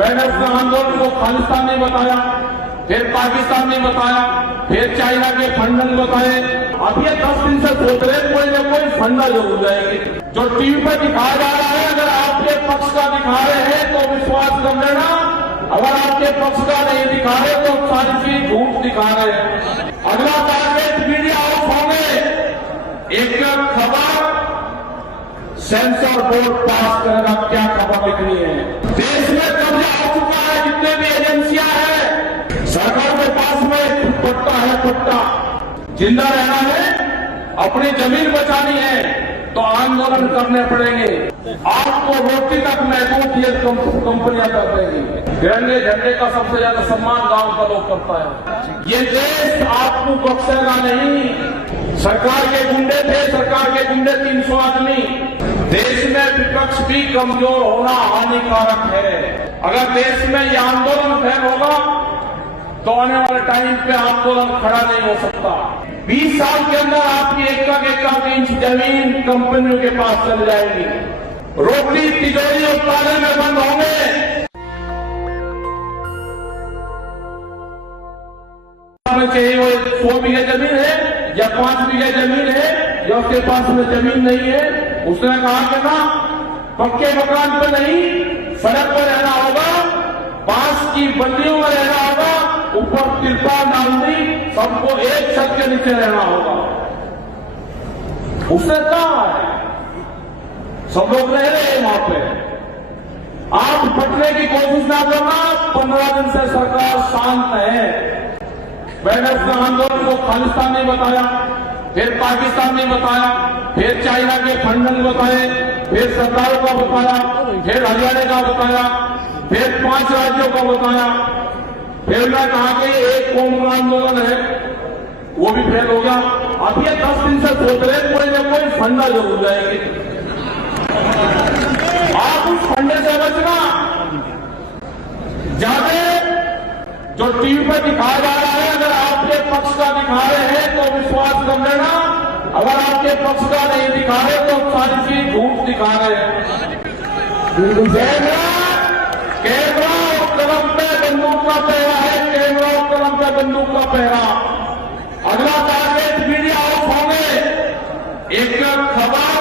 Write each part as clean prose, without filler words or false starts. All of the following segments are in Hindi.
मैंने उसने आंदोलन को खालिस्तान नहीं बताया, फिर पाकिस्तान नहीं बताया, फिर चाइना के फंडन बताए। अब ये 10 दिन से सोच रहे कोई ना कोई फंडा जरूर जाएंगे। जो टीवी पर दिखाया जा रहा है, अगर आपके पक्ष का दिखा रहे हैं तो विश्वास कर लेना, अगर आपके पक्ष का नहीं दिखा रहे तो सारी चीज झूठ दिखा रहे हैं। अगला टारगेट मीडिया हाउस होंगे, एक खबर सेंसर बोर्ड पास करेगा, क्या खबर लिखनी है। देश में कब्जा हो चुका है, जितने भी एजेंसियां हैं, सरकार के पास में पट्टा है, पट्टा। जिंदा रहना है, अपनी जमीन बचानी है तो आंदोलन करने पड़ेंगे। आपको रोटी तक महसूस ये कंपनियां कर देंगी। तिरंगे झंडे का सबसे ज्यादा सम्मान गांव का लोग करता है। ये देश आपको बख्शेगा नहीं। सरकार के गुंडे थे, सरकार के गुंडे 300 आदमी। देश में विपक्ष भी कमजोर होना हानिकारक है। अगर देश में ये आंदोलन फेल होगा तो आने वाले टाइम पे आंदोलन खड़ा नहीं हो सकता। 20 साल के अंदर आपकी एक इंच जमीन कंपनियों के पास चल जाएगी। रोटी तिजोरी और ताले में बंद होंगे। चाहिए वो 100 बीघे जमीन है या 5 बीघे जमीन है या उसके पास में जमीन नहीं है, उसने कहा कि ना पक्के मकान पर नहीं, सड़क पर रहना होगा, बांस की बल्लियों में रहना होगा, ऊपर तिरपाल डाल दी, सबको एक छत के नीचे रहना होगा। उसने कहा है, सब लोग रह रहे हैं वहां पे। आप पटने की कोशिश ना करना, 15 दिन से सरकार शांत है। मैंने उसने आंदोलन को खालिस्तान नहीं बताया, फिर पाकिस्तान नहीं बताया, फिर चाइना के फंडन बताए, फिर सरकारों का बताया, फिर हरियाणा का बताया, फिर 5 राज्यों का बताया। फिर मैं कहा कि एक कौम का आंदोलन है, वो भी फेल हो गया। अब ये 10 दिन से सोच रहे कोई ना कोई फंडा जरूर जाएंगे। आप उस फंडे से बचना। जाते जो टीवी पर दिखाया जा रहा है, अगर आपके पक्ष का दिखा रहे हैं तो विश्वास कर लेना, अगर आपके पक्ष का नहीं दिखा रहे तो सारी चीज झूठ दिखा रहे हैं। कैमरा और कलम पे बंदूक का पहरा है, कैमरा और कलम पे बंदूक का पहरा। अगला टारगेट मीडिया हाउस होंगे, एक खबर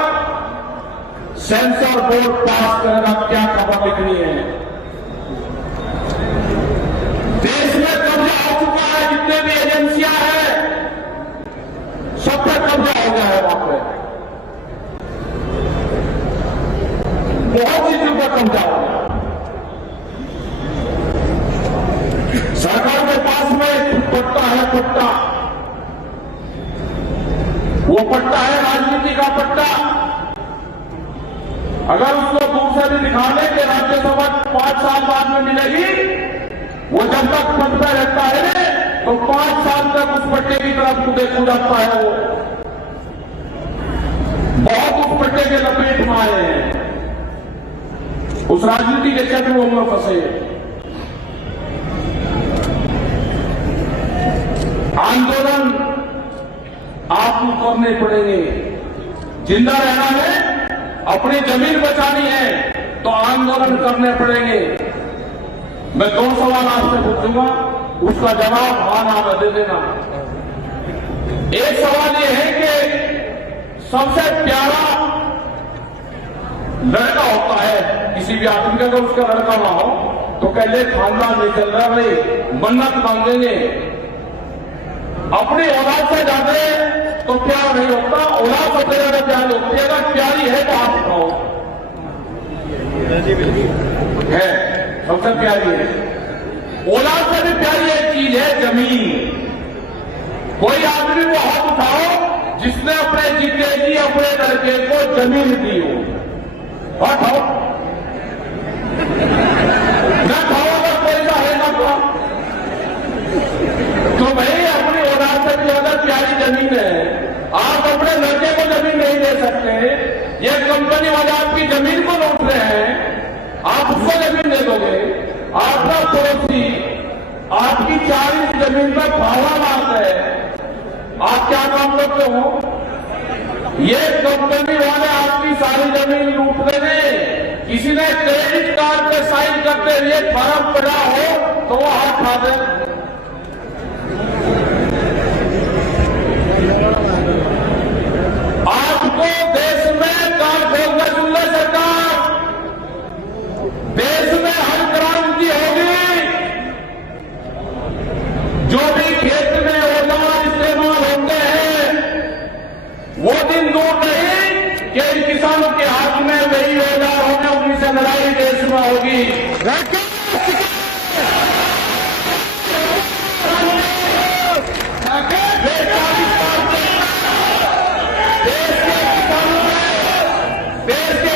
सेंसर बोर्ड पास करेगा, क्या खबर लिखनी है। देश में कब्जा हो चुका है, जितने भी एजेंसियां हैं, सब पर कब्जा हो गया है। वहां पे बहुत चीजों पर कब्जा हो गया। सरकार के पास में पट्टा है, पट्टा। वो पट्टा है राजनीति का पट्टा। अगर उसको दूर से भी दिखा ले कि राज्यसभा 5 साल बाद में मिलेगी, वो जब तक पद पर रहता है तो 5 साल तक उस पट्टे की तरफ देखा जाता है। वो बहुत उस पट्टे के लपेट में आए हैं, उस राजनीति के चक्र में फंसे। आंदोलन आपको करने पड़ेंगे। जिंदा रहना है, अपनी जमीन बचानी है तो आंदोलन करने पड़ेंगे। मैं 2 सवाल आपसे पूछूंगा, उसका जवाब हाँ ना में दे देना। एक सवाल यह है कि सबसे प्यारा लड़का होता है किसी भी आदमी का, अगर उसका लड़का ना हो तो कहले खानदान नहीं चल रहा भाई, मन्नत मांगेंगे। अपनी औलाद से ज्यादा तो प्यार नहीं होता, औलाद सबसे ज्यादा प्यार होती है। अगर प्यारी है तो आप बताओ, है सबसे प्यारी है। औलाद से भी प्यारी एक चीज है जमीन। कोई आदमी को हाथ उठाओ जिसने अपने जीते जी अपने लड़के को जमीन दी हो, हाथ उठाओ। न खाओ अगर पैसा है ना तो भाई अपनी औलाद से भी ज्यादा प्यारी जमीन है। आप अपने लड़के को जमीन नहीं दे सकते, ये कंपनी वाले आपकी जमीन को लूट रहे हैं, आप उसको जमीन दे दोगे। आपका पड़ोसी आपकी 4 इंच जमीन पर भावा मारता है, आप क्या काम करते हो? ये कंपनी वाले आपकी सारी जमीन लूट रहे हैं, किसी ने क्रेडिट कार्ड पे साइन करते हुए फर्क पड़ा हो तो वो हाथ खा दे। आपको देश में कार्ड खोलना सुन ले सरकार, देश में हर क्रांति होगी। जो भी खेत में औजार इस्तेमाल होते हैं वो दिन दूर नहीं कि किसानों के हाथ में वही औजार होने, उनसे लड़ाई देश में होगी।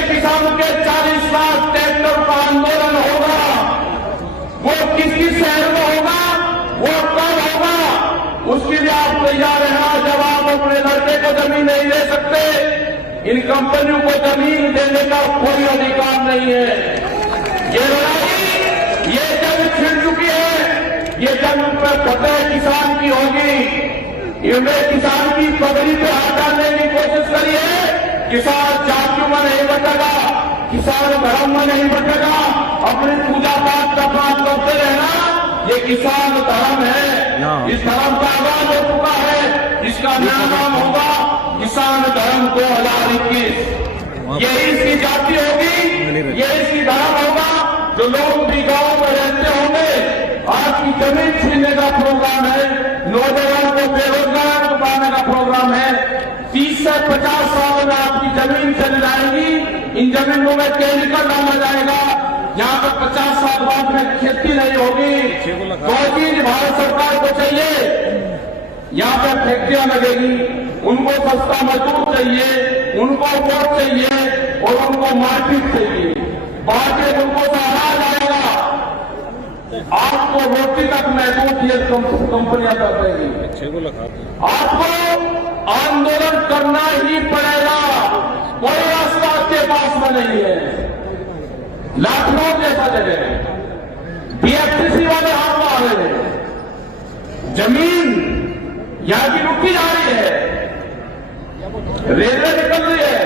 किसानों के 40 लाख ट्रैक्टर का आंदोलन होगा, वो किस शहर में होगा, वो कब होगा, उसके लिए आप तैयार रहना। जब आप अपने लड़के को जमीन नहीं दे सकते, इन कंपनियों को जमीन देने का कोई अधिकार नहीं है। ये लड़ाई, ये जंग छिड़ चुकी है, ये जंग पर फतेह किसान की होगी। इन्होंने किसान की पगड़ी पे हाथ डालने की कोशिश करी है। किसान जातियों में नहीं बटेगा, किसान धर्म में नहीं बटेगा, अपनी पूजा पाठ का काम करते रहना, ये किसान धर्म है। इस धर्म का आगाज हो चुका है, इसका नाम होगा किसान धर्म 2021। यही इसकी जाति होगी, यही इसकी धर्म होगा। जो लोग भी गांव में रहते होंगे, आपकी जमीन छीनने का प्रोग्राम है, नौजवान को बेरोजगार बनाने का प्रोग्राम है। 30 से 50 साल में आपकी जमीन चल जाएगी, इन जमीनों में केमिकल डाला जाएगा, यहाँ पर 50 साल बाद में खेती नहीं होगी। तो चीज भारत सरकार को चाहिए, यहाँ पे फैक्ट्रियां लगेगी, उनको सस्ता मजदूर चाहिए, उनको वोट चाहिए और उनको मार्केट चाहिए। बाहर के मुल्कों से अनाज आएगा, आपको रोटी तक महसूस ये कंपनियां कर देंगी। आपको आंदोलन करना ही पड़ेगा, कोई रास्ता आपके पास में नहीं है। लखनऊ जैसा जगह है, बीएफटीसी वाले हाथ में आ रहे हैं, जमीन यहां की लुटी जा रही है, रेलवे निकल रही है,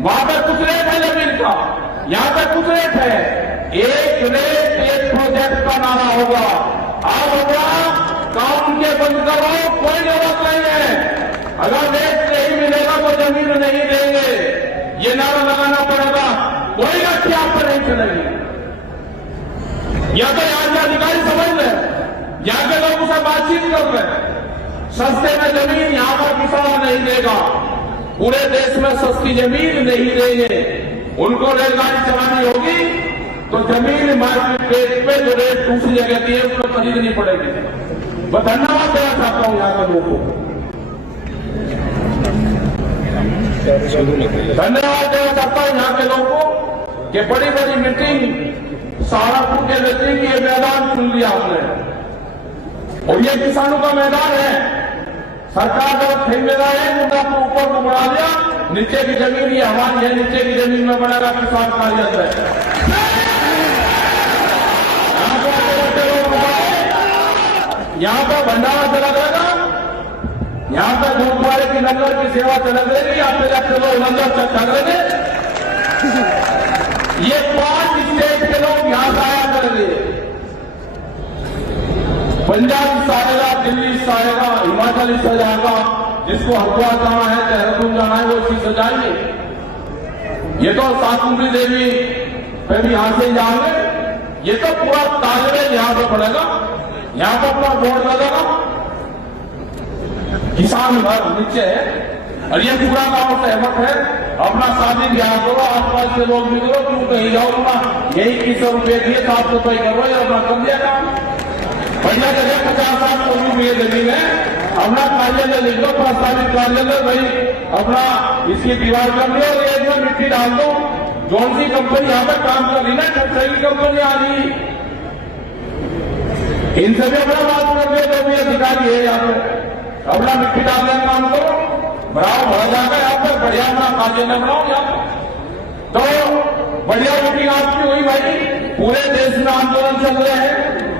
वहां पर कुछ रेट है जमीन का, यहां पर कुछ रेट है। एक रेट एक प्रोजेक्ट का नारा होगा। आप अपना काम के बंद करो, कोई जरूरत नहीं है। अगर रेट नहीं मिलेगा तो जमीन नहीं देंगे, ये नारा लगाना पड़ेगा। कोई गठिया आप पर नहीं चलेगी। या तो यहाँ के अधिकारी समझ रहे, यहाँ के लोगों से बातचीत कर रहे, सस्ते में जमीन यहाँ पर किसान नहीं देगा, पूरे देश में सस्ती जमीन नहीं देंगे। उनको रेलगाड़ी चलानी होगी तो जमीन मार्केट रेट पे जो रेट दूसरी जगह दी है उसको खरीदनी पड़ेगी। मैं धन्यवाद देना चाहता हूं यहाँ के लोगों को, धन्यवाद देना चाहता हूं यहाँ के लोगों को कि बड़ी बड़ी मीटिंग सहारनपुर के नजदीक ये मैदान चुन लिया हमने और ये किसानों का मैदान है। सरकार जब ठेकेदार है, मुद्दा को ऊपर को बढ़ा दिया, नीचे की जमीन ये हमारी है, नीचे की जमीन में बनेगा किसान कार्यरत है। यहाँ पर भंडारा चला जाएगा, यहाँ पर गुरुद्वारे की लंगर की सेवा चला जाएगी, आते जाते लोग लंगर चल रहे थे। ये 5 स्टेट के लोग यहाँ से आया करेंगे, पंजाब से आएगा, दिल्ली से आएगा, हिमाचल से जाएगा, जिसको हरिद्वार जाना है, देहरादून जाना है, वो इसी से जाएंगे। ये तो शाकुंभरी देवी पे भी यहां से ही जाएंगे। ये तो पूरा तालमेल यहां पर पड़ेगा, यहां पर अपना बोर्ड लगेगा, किसान घर नीचे है और ये पूरा गांव सहमत है। अपना शादी ब्याह करो, आसपास के लोग भी करो, क्यों कहीं जाओ, अपना यही 300 रुपये दिए, साफ सफाई करो, ये अपना कर दिया काम। बढ़िया जगह 50-60 करोड़ रुपये जमीन है, अपना कार्यालय लिख लो, प्रस्तावित कार्यालय भाई, अपना इसकी दीवार कर लो और एक में मिट्टी डाल दो। जौन सी कंपनी यहाँ पर काम कर रही ना, सही कंपनी आ रही, इनसे भी अपना बात कर दे, जो भी अधिकारी है यहाँ पे अपना मिट्टी डालने का काम करो, बढ़ाओ भरा जाकर यहाँ पर बढ़िया अपना कार्यालय बनाओ। यहाँ तो बढ़िया मीटिंग आपकी हुई भाई, पूरे देश में आंदोलन चल रहे हैं,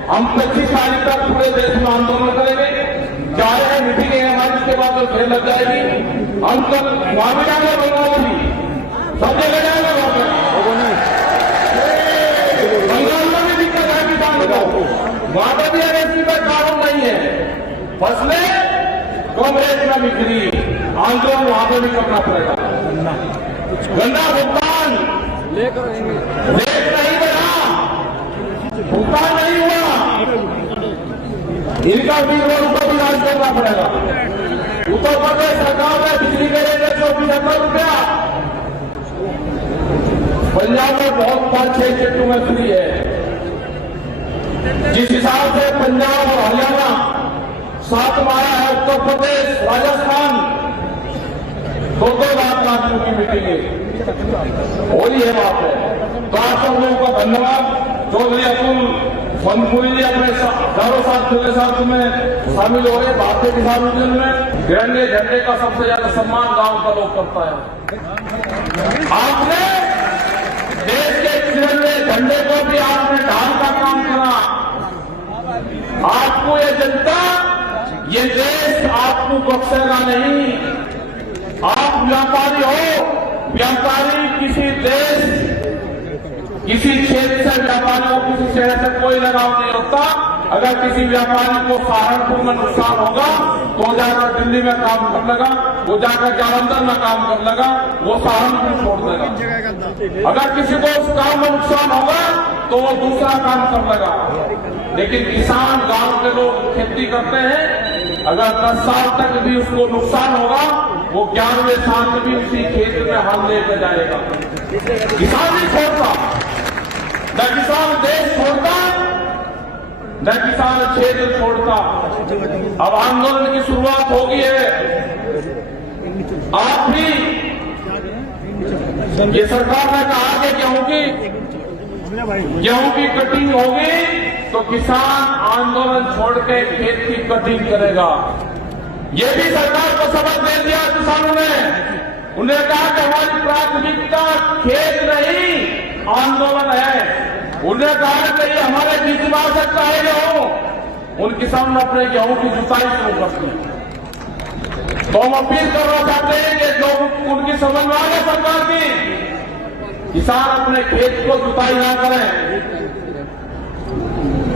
हम 25 तारीख तक पूरे देश में आंदोलन करेंगे। जा रहे हैं मीटिंग है हमारी, इसके बाद तो फिर लग जाएगी। हम कल वहां भी जाएंगे, बंगाल भी सब जगह जाएंगे वहां पर। वहां पर भी एमएसपी पर कानून नहीं है, फसलें कम रेट में बिक्री, आंदोलन वहां पर भी करना पड़ेगा। गन्ना भुगतान रेट नहीं बढ़ा, भुगतान नहीं हुआ, इनका भी रोड को भी राज करना पड़ेगा। उत्तर प्रदेश सरकार ने बिजली के रेट 175 रुपया, पंजाब में बहुत 5-6 चट्टू में फ्री है। जिस हिसाब से पंजाब और हरियाणा साथ में आया है, उत्तर प्रदेश, राजस्थान 2-2 लाख आदमियों की मीटिंग है, वही है बात है। तो आप सब लोगों का धन्यवाद। चौधरी अतुल फनपुरी जी अपने चारों साथ मेरे साथ में शामिल हो गए भारतीय किसान यूनियन में। तिरंगे झंडे का सबसे ज्यादा सम्मान गांव का लोग करता है। आपने देश के तिरंगे झंडे को भी आपने ढाल का काम करा। आपको ये जनता, ये देश आपको बख्शेगा नहीं। आप व्यापारी हो, व्यापारी किसी देश, किसी क्षेत्र से व्यापारी को किसी शहर से कोई लगाव नहीं होता। अगर किसी व्यापारी को सहारनपुर में नुकसान होगा तो जाकर दिल्ली में काम कर लेगा, वो जाकर जालंधर में काम कर लेगा, वो सहारनपुर छोड़ देगा। अगर किसी को उस काम में नुकसान होगा तो वो दूसरा काम कर लेगा। लेकिन किसान, गांव के लोग खेती करते हैं, अगर 10 साल तक भी उसको नुकसान होगा, वो 11वें साल में भी उसी खेत में हल लेकर जाएगा। किसान नहीं छोड़ता, न किसान देश छोड़ता, न किसान क्षेत्र छोड़ता। अब आंदोलन की शुरुआत हो गई है। आप भी, ये सरकार ने कहा कि गेहूं की कटिंग होगी तो किसान आंदोलन छोड़ के खेत की कटिंग करेगा। ये भी सरकार को सबक दे दिया किसानों ने। उन्हें कहा कि हमारी प्राथमिकता खेत नहीं, आंदोलन है। उन्हें कहा कि ये हमारे बीच में आ सकता है गेहूं। उन किसानों ने अपने गेहूं की जुताई शुरू कर दी। तो हम अपील करना चाहते हैं कि जो उनकी समझ में आ गई सरकार की, किसान अपने खेत को जुताई ना करें।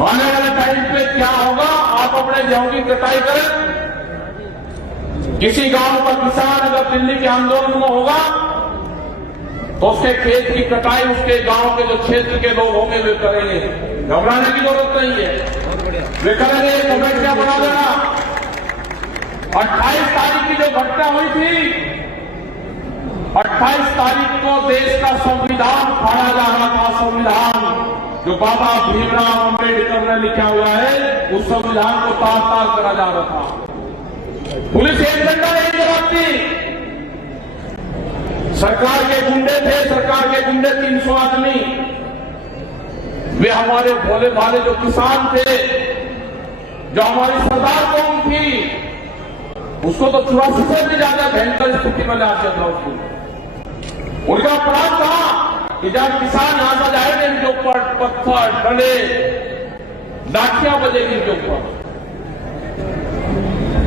आने वाले टाइम पे क्या होगा, आप अपने गेहूं की कटाई करें। किसी गांव का किसान अगर दिल्ली के आंदोलन में होगा तो उसके खेत की कटाई उसके गांव के जो क्षेत्र के लोग होंगे वे करेंगे। घबराने की जरूरत नहीं है, वे करेंगे। कमेटियां बना देना। 28 तारीख की जो घटना हुई थी, 28 तारीख को देश का संविधान फाड़ा जा रहा था। संविधान जो बाबा भीमराव अम्बेडकर ने लिखा हुआ है, उस संविधान को तार-तार करा जा रहा था। पुलिस एक घंटा नहीं जवाबती। सरकार के गुंडे थे, सरकार के गुंडे 300 आदमी, वे हमारे भोले भाले जो किसान थे, जो हमारी सरदार कौम थी, उसको तो 84 से भी ज्यादा भयंकर स्थिति में ला दिया था। उसको उनका अपराध था कि जब किसान यहां से जाएंगे इनके ऊपर पत्थर, डंडे, लाठियां बजेगी इनके ऊपर।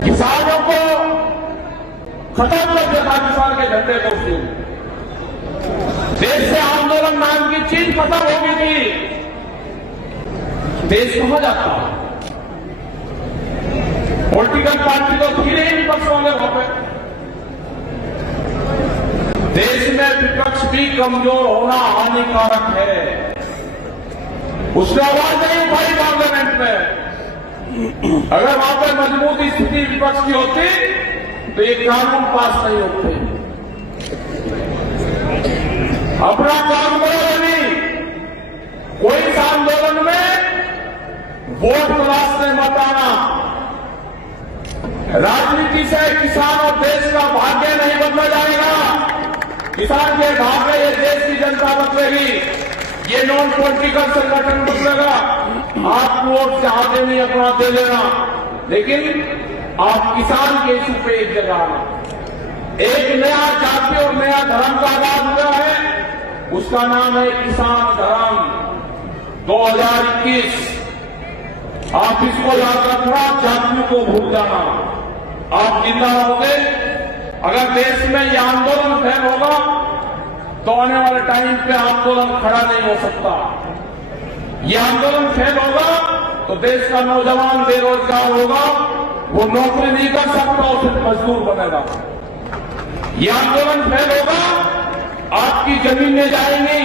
किसानों को खत्म कर दिया था, किसान के झंडे को। उसको देश से आंदोलन नाम की चीज खत्म हो गई थी। देश कहां जाता? पॉलिटिकल पार्टी तो थी नहीं विपक्ष वाले वहां पे। देश में विपक्ष भी कमजोर होना हानिकारक है। उसने आवाज नहीं उठाई पार्लियामेंट में। अगर वहां पर मजबूत स्थिति विपक्ष की होती तो ये कानून पास नहीं होते। अपना काम करो। नहीं कोई इस आंदोलन में वोट तलाशने मत आना। राजनीति से किसान और देश का भाग्य नहीं बदला जाएगा। किसान के भाग्य ये देश की जनता बदलेगी। ये नॉन पॉलिटिकल संगठन बदलेगा। आप वोट चाहते नहीं अपना दे लेना, लेकिन आप किसान के इशू पे एक जगह आना। एक नया जाति और नया धर्म का आगाज हुआ है, उसका नाम है किसान धर्म 2021। आप इसको याद रखना, जातियों को भूल जाना। आप जिंदा रहोगे। अगर देश में यह आंदोलन फेल होगा तो आने वाले टाइम पे आंदोलन खड़ा नहीं हो सकता। यह आंदोलन फेल होगा तो देश का नौजवान बेरोजगार होगा, वो नौकरी नहीं कर सकता, उसे मजदूर बनेगा। ये आंदोलन फेल होगा, आपकी जमीनें जाएंगी,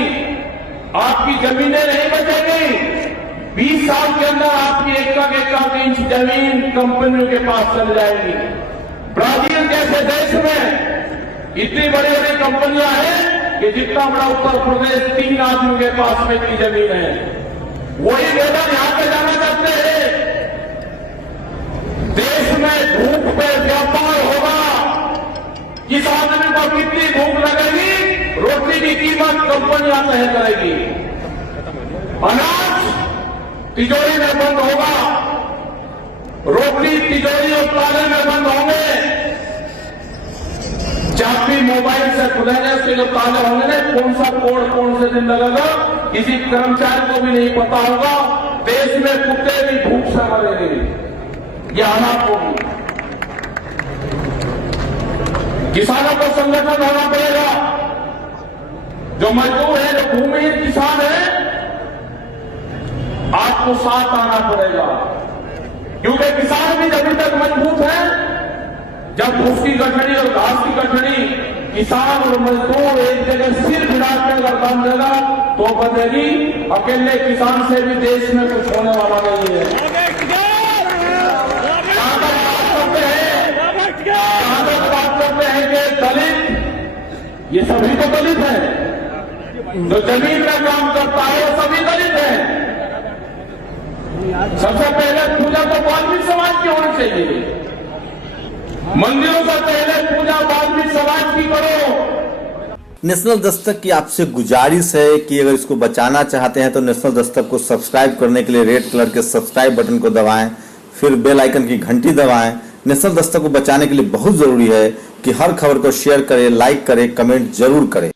आपकी जमीनें नहीं बचेंगी। 20 साल के अंदर आपकी एक इंच जमीन कंपनियों के पास चल जाएगी। ब्राजील जैसे देश में इतनी बड़ी बड़ी कंपनियां हैं कि जितना बड़ा उत्तर प्रदेश 3 आदमियों के पास में इतनी जमीन है। वही लेबर यहां पे जाना चाहते हैं। देश में भूख पे व्यापार होगा। किस आदमी को कितनी भूख लगेगी, रोटी की कीमत कंपनियां तय करेगी। अनाज तिजोरी में बंद होगा, रोटी तिजोरी और ताले में बंद होंगे। चाबी मोबाइल से खुलेंगे, उसके जो ताले होंगे ना, कौन सा कोड कौन से दिन लगेगा, किसी कर्मचारी को भी नहीं पता होगा। देश में कुत्ते भी भूख से मरेंगे। यह हालात होगी। किसानों को संगठन होना पड़ेगा। जो मजदूर है, जो भूमिहीन किसान है, आपको साथ आना पड़ेगा, क्योंकि किसान भी जब तक मजबूत है, जब भूख की गठड़ी और घास की गठड़ी किसान और मजदूर एक जगह सिर भिड़ाकर अगर काम देगा तो बनेगी। अकेले किसान से भी देश में कुछ होने वाला नहीं है। जहां तक बात करते हैं कि दलित, ये सभी तो दलित है। जो जमीन में काम करता है वो सभी दलित है। सबसे पहले पूजा तो वाल्मीकि समाज की होनी चाहिए। मंदिरों से पहले पूजा वाल्मीकि समाज की करो। नेशनल दस्तक की आपसे गुजारिश है कि अगर इसको बचाना चाहते हैं तो नेशनल दस्तक को सब्सक्राइब करने के लिए रेड कलर के सब्सक्राइब बटन को दबाएं, फिर बेल आइकन की घंटी दबाएं। नेशनल दस्तक को बचाने के लिए बहुत जरूरी है कि हर खबर को शेयर करें, लाइक करें, कमेंट जरूर करें।